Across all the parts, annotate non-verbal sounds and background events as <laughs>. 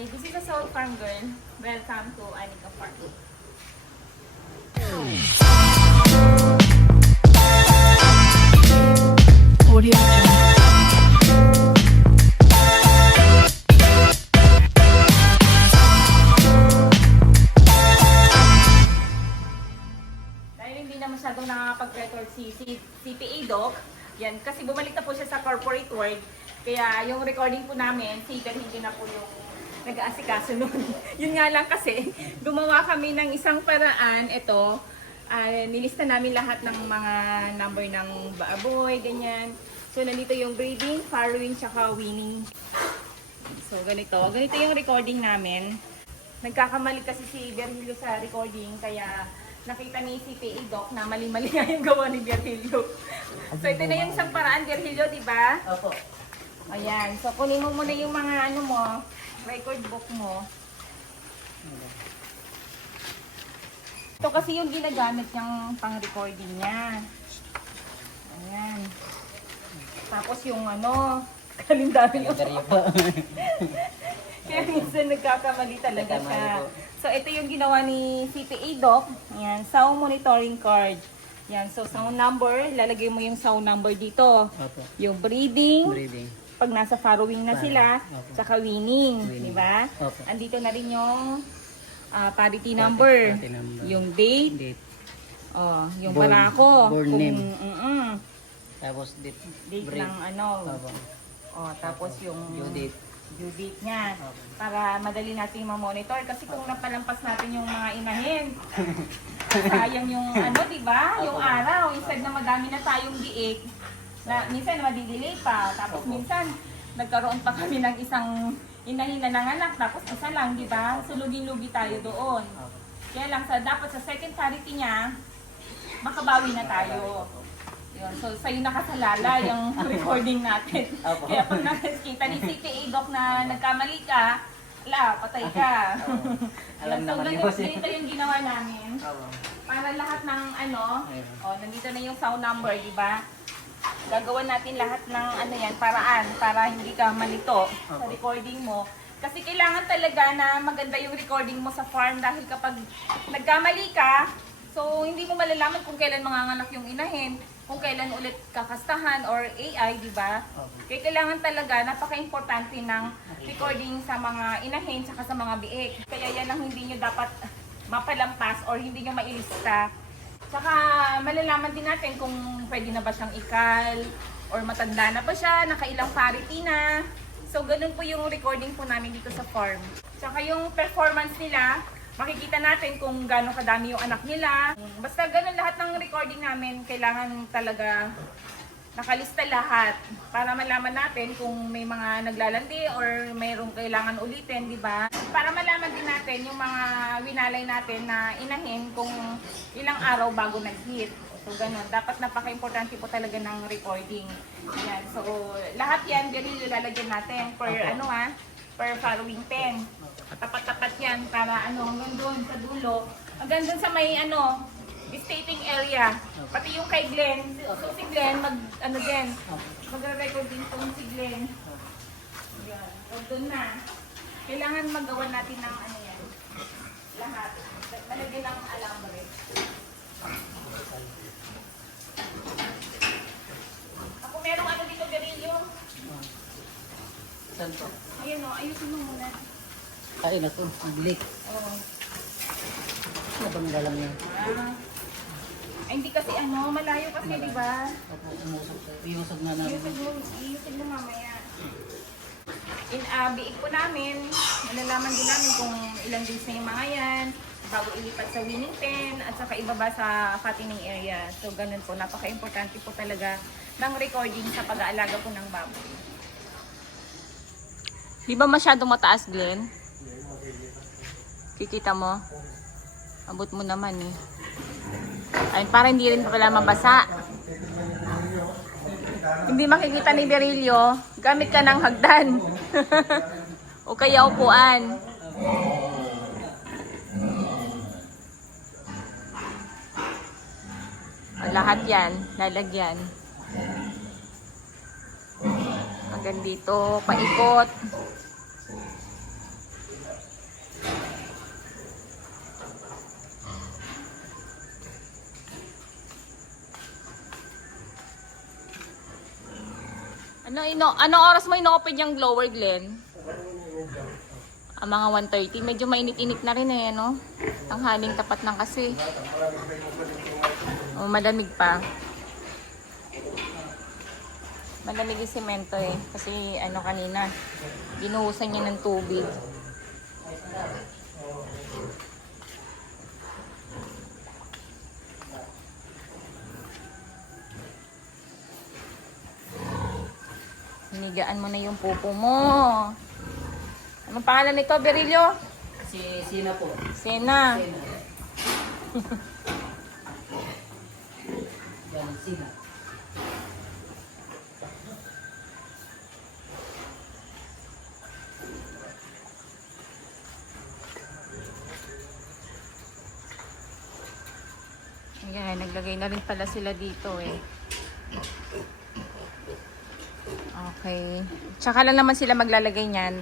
Hi, this is a Soul Farm Girl. Welcome to Anika Farm. Audio. Dahil hindi na masyadong nakakapag-record si, si CPA Doc, yan, kasi bumalik na po siya sa corporate world. Kaya yung recording po namin, saver hindi na po yung nag-aasikaso nun. <laughs> Yun nga lang kasi, gumawa kami ng isang paraan, ito, ah, nilista namin lahat ng mga number ng baboy, ganyan. So, nandito yung breeding, farrowing, tsaka weaning. So, ganito. Ganito yung recording namin. Nagkakamali kasi si Virgilio sa recording, kaya nakita ni CPA Doc na mali-mali nga yung gawa ni Virgilio. So, ito na yung isang paraan, Virgilio, di ba? Opo. Ayan. So, kunin mo muna yung mga ano mo, record book mo. Ito kasi yung ginagamit niyang pang-recording niya. Ayan. Tapos yung ano, <laughs> kalendaryo. Kalendaryo po. <laughs> Kaya minsan nagkakamali talaga siya. So, ito yung ginawa ni CPA Doc. Ayan, sound monitoring card. Yan, so sound number, lalagay mo yung sound number dito. Opo. Yung breathing, Breathing. Pag nasa farrowing na sila, Opo. tsaka winning, Winning. di ba? Opo. Andito na rin yung ah, parity number, parity number. yung date, Date. oh, yung Born- barako, born kung, name. mm-mm, Tapos date. date break. ng ano, oh, tapos yung Due date. due date niya Opo. para madali natin ma-monitor kasi kung napalampas natin yung mga inahin <laughs> sayang yung ano di ba yung araw instead na madami na tayong giik na minsan madidelay pa tapos minsan nagkaroon pa kami ng isang inahin na nanganak tapos isa lang di ba sulugin-lugi tayo doon kaya lang sa dapat sa second parity niya makabawi na tayo yun. So, sa'yo nakasalala <laughs> yung recording natin. Opo. Kaya pag nakikita ni CPA Doc na nagkamali ka, ala, patay ka. <laughs> Alam so, naman ganito, yun. ganito yung ginawa namin. Para lahat ng ano, Ayun. oh, nandito na yung sound number, di ba? Gagawan natin lahat ng ano yan, paraan para hindi ka malito sa recording mo. Kasi kailangan talaga na maganda yung recording mo sa farm dahil kapag nagkamali ka, so hindi mo malalaman kung kailan manganganak yung inahin, kung kailan ulit kakastahan or AI, di ba? Kaya kailangan talaga, napaka-importante ng recording sa mga inahin saka sa mga biik. Kaya yan ang hindi nyo dapat mapalampas or hindi nyo mailista. Saka malalaman din natin kung pwede na ba siyang ikal or matanda na ba siya, nakailang parity na. So, ganun po yung recording po namin dito sa farm. Saka yung performance nila, makikita natin kung gaano kadami yung anak nila. Basta ganun lahat ng recording namin, kailangan talaga nakalista lahat para malaman natin kung may mga naglalandi or mayroong kailangan ulitin, di ba? Para malaman din natin yung mga winalay natin na inahin kung ilang araw bago nag-hit. So, ganun. Dapat napaka-importante po talaga ng recording. Yan. So, lahat yan, ganun yung lalagyan natin per ano ha, per following pen. Tapat-tapat yan para ano, hanggang doon sa dulo. Hanggang doon sa may ano, stating area. Pati yung kay Glenn. So si Glenn, mag, ano din, magre-record din tong si Glenn. Yan. So doon na. Kailangan magawa natin ng ano yan. Lahat. Malagyan ng alambre. Ako merong ano dito, Garillo. Saan po? Ayun o, ayusin mo muna. Ay, nato. Bilik. Oo. Nabangga lang yan. Ah. Ay, hindi kasi ano, malayo kasi, di ba? Opo, umusog. Iusog na namin. Iusog mo, iusog mo mamaya. In uh, biig po namin, malalaman din namin kung ilang days na yung mga yan, bago ilipat sa winning pen, at saka ibaba sa fattening area. So, ganun po. Napaka-importante po talaga ng recording sa pag-aalaga po ng baboy. Di ba masyadong mataas, Glenn? Kikita mo? Abot mo naman eh. Ay, para hindi rin pala mabasa. Hindi makikita ni Berilio, gamit ka ng hagdan. <laughs> o kaya upuan. Lahat yan, lalagyan. Hanggang dito, paikot. Ano, ino, ano oras mo ino-open yung blower, Glenn? Ah, mga 1.30. Medyo mainit-init na rin eh, no? Ang haling tapat ng kasi. Oh, malamig pa. Malamig yung semento eh. Kasi ano kanina, binuhusan niya ng tubig. Hinigaan mo na yung pupo mo. Anong pangalan nito, Berilio? Si Sina po. Sena. Sina. <laughs> Yan, Sina. Ayan, naglagay na rin pala sila dito eh. Okay. Tsaka lang naman sila maglalagay niyan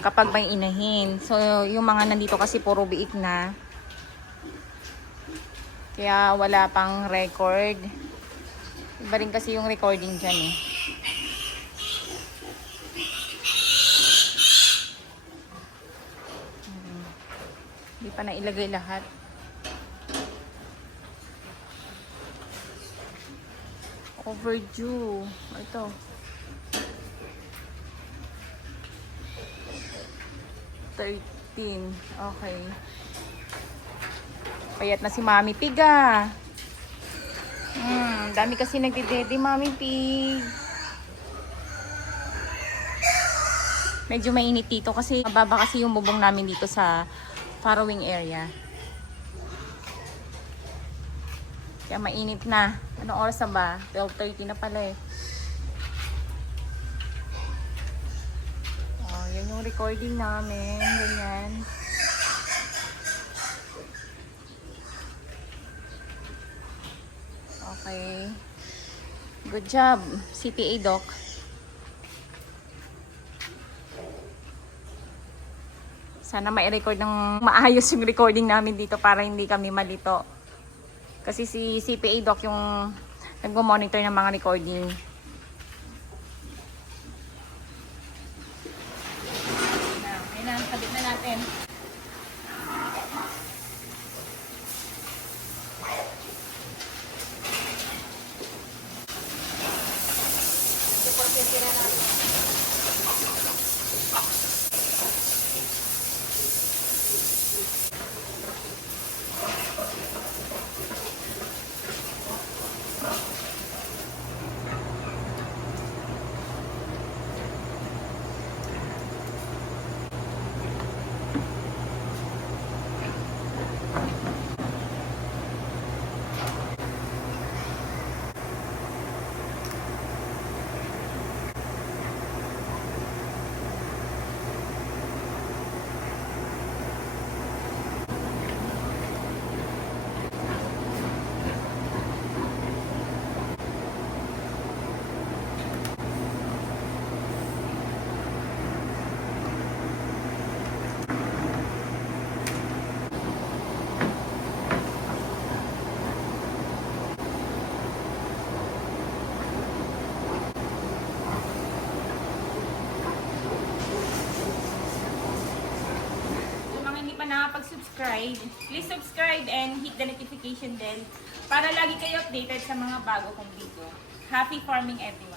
kapag may inahin. So, yung mga nandito kasi puro biik na. Kaya wala pang record. Iba rin kasi yung recording dyan eh. Mm. Hindi pa na ilagay lahat. Overdue. Ito. Thirteen. Okay. Payat na si Mami Pig ah. Hmm, dami kasi nagdidede Mami Pig. Medyo mainit dito kasi mababa kasi yung bubong namin dito sa farrowing area. Kaya mainit na. Anong oras na ba? 12.30 na pala eh. Yan yung recording namin. Ganyan. Okay. Good job, CPA Doc. Sana mai-record ng maayos yung recording namin dito para hindi kami malito. Kasi si CPA Doc yung nagmo-monitor ng mga recording. Natin. Nakapag-subscribe, please subscribe and hit the notification bell para lagi kayo updated sa mga bago kong video. Happy farming everyone!